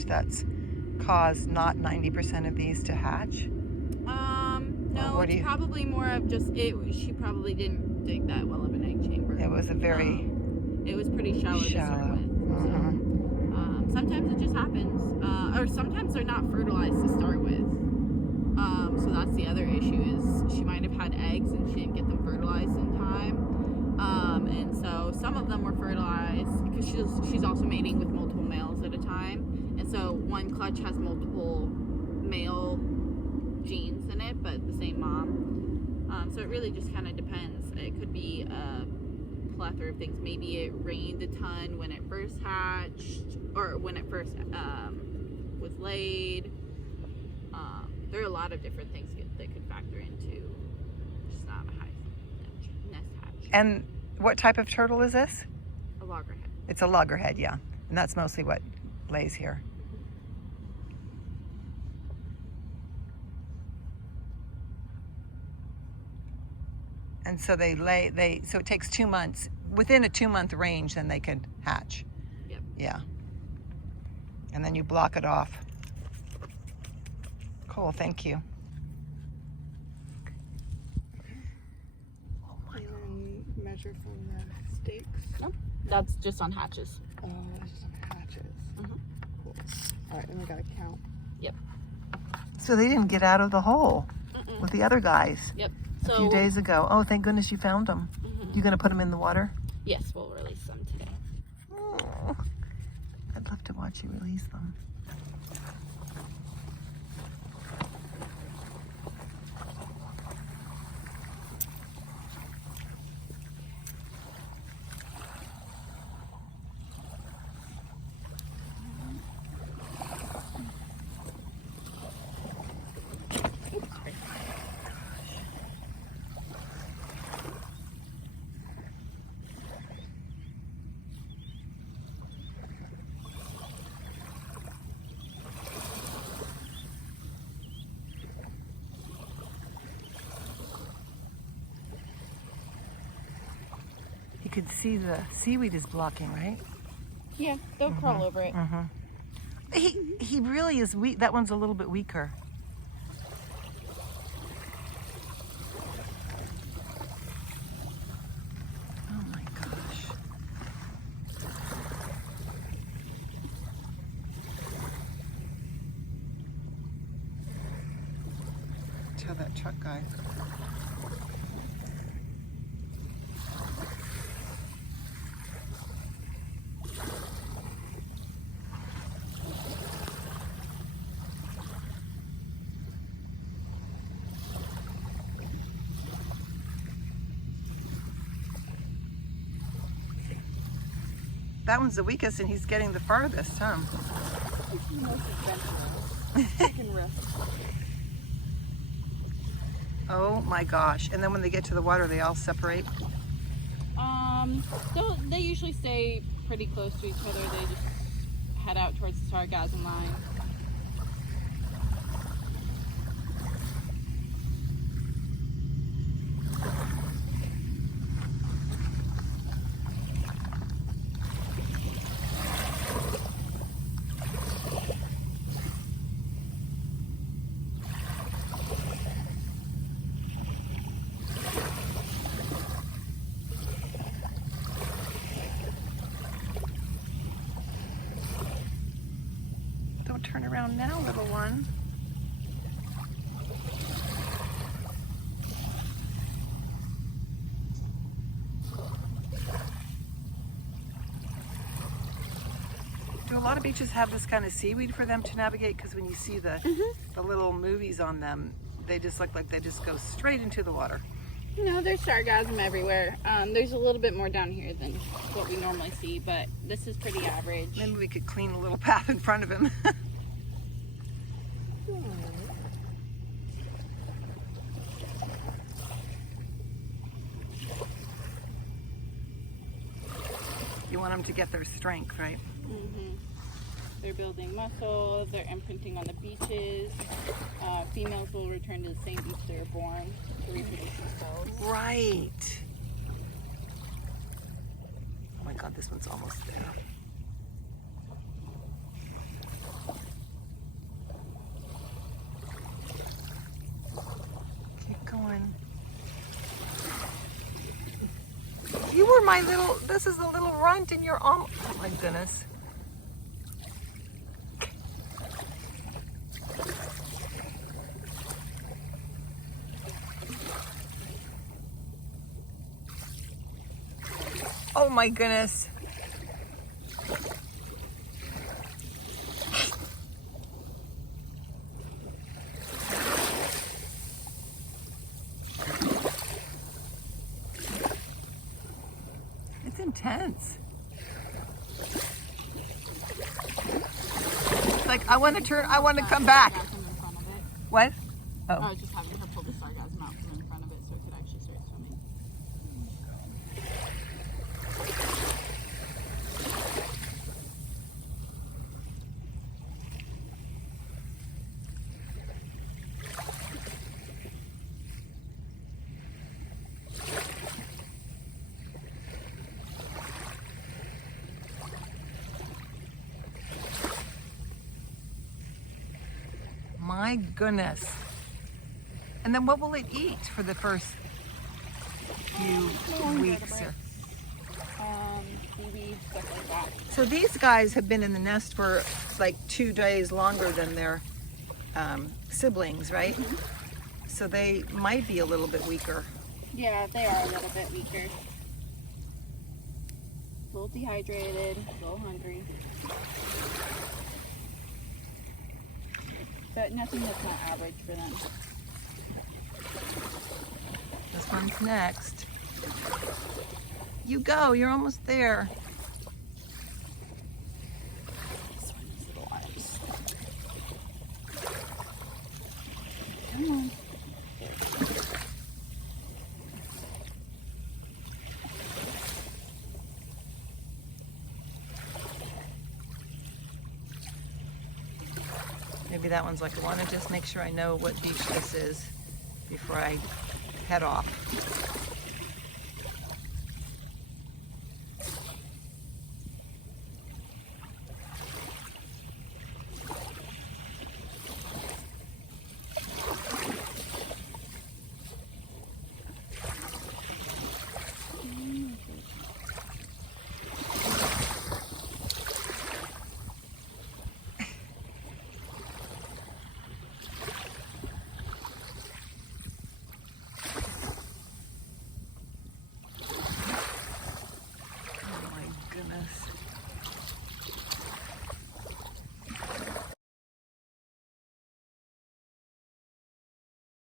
change that's caused not 90% of these to hatch? No, it's probably more of just she probably didn't dig that well of an egg chamber. It was a very it was pretty shallow. To start with. So, sometimes it just happens, or sometimes they're not fertilized to start with. So that's the other issue, is she might have had eggs and she didn't get them fertilized in time. And so some of them were fertilized because she's also mating with multiple males at a time, and so one clutch has multiple male genes in it, but the same mom. So it really just kind of depends. It could be a plethora of things. Maybe it rained a ton when it first hatched, or when it first was laid. There are a lot of different things that could factor into just not a high nest hatch. And what type of turtle is this? A loggerhead. It's a loggerhead, yeah. And that's mostly what lays here. And so so it takes 2 months. Within a 2-month range, then they could hatch. Yep. Yeah. And then you block it off. Cool, thank you. Oh my God. And then measure from the stakes. No, that's just on hatches. Oh, that's just on hatches. Mm-hmm. Cool. All right, and we gotta count. Yep. So they didn't get out of the hole with the other guys Yep. a few days ago. Oh, thank goodness you found them. Mm-hmm. You gonna put them in the water? Yes, we'll release them today. Oh, I'd love to watch you release them. You could see the seaweed is blocking, right? Yeah, they'll crawl over it. He really is weak. That one's a little bit weaker. Oh my gosh. Tell that truck guy. That one's the weakest and he's getting the farthest, huh? It's the most adventurous. Taking risks. Oh my gosh. And then when they get to the water, they all separate? They usually stay pretty close to each other. They just head out towards the sargassum line. Don't turn around now, little one. Do a lot of beaches have this kind of seaweed for them to navigate? Because when you see the little movies on them, they just look like they just go straight into the water. No, there's sargassum everywhere. There's a little bit more down here than what we normally see, but this is pretty average. Maybe we could clean a little path in front of him. You want them to get their strength, right? They're building muscle, they're imprinting on the beaches. Females will return to the same beach they were born to reproduce themselves. Right. Oh my God, this one's almost there. this is the little runt in your arm. Oh my goodness. Oh my goodness. It's intense. It's like, I want to come back. From in front of it. What? I Oh. was just having her pull the sarcasm out from in front of it so it could actually start swimming. My goodness. And then what will it eat for the first few weeks? Or... Seaweed, stuff like that. So these guys have been in the nest for like 2 days longer than their siblings, right? Mm-hmm. So they might be a little bit weaker. Yeah, they are a little bit weaker. A little dehydrated, a little hungry. But nothing that's not average for them. This one's next. You go, you're almost there. This one has little arms. Come on. Maybe that one's like, I want to just make sure I know what beach this is before I head off. Oh my goodness.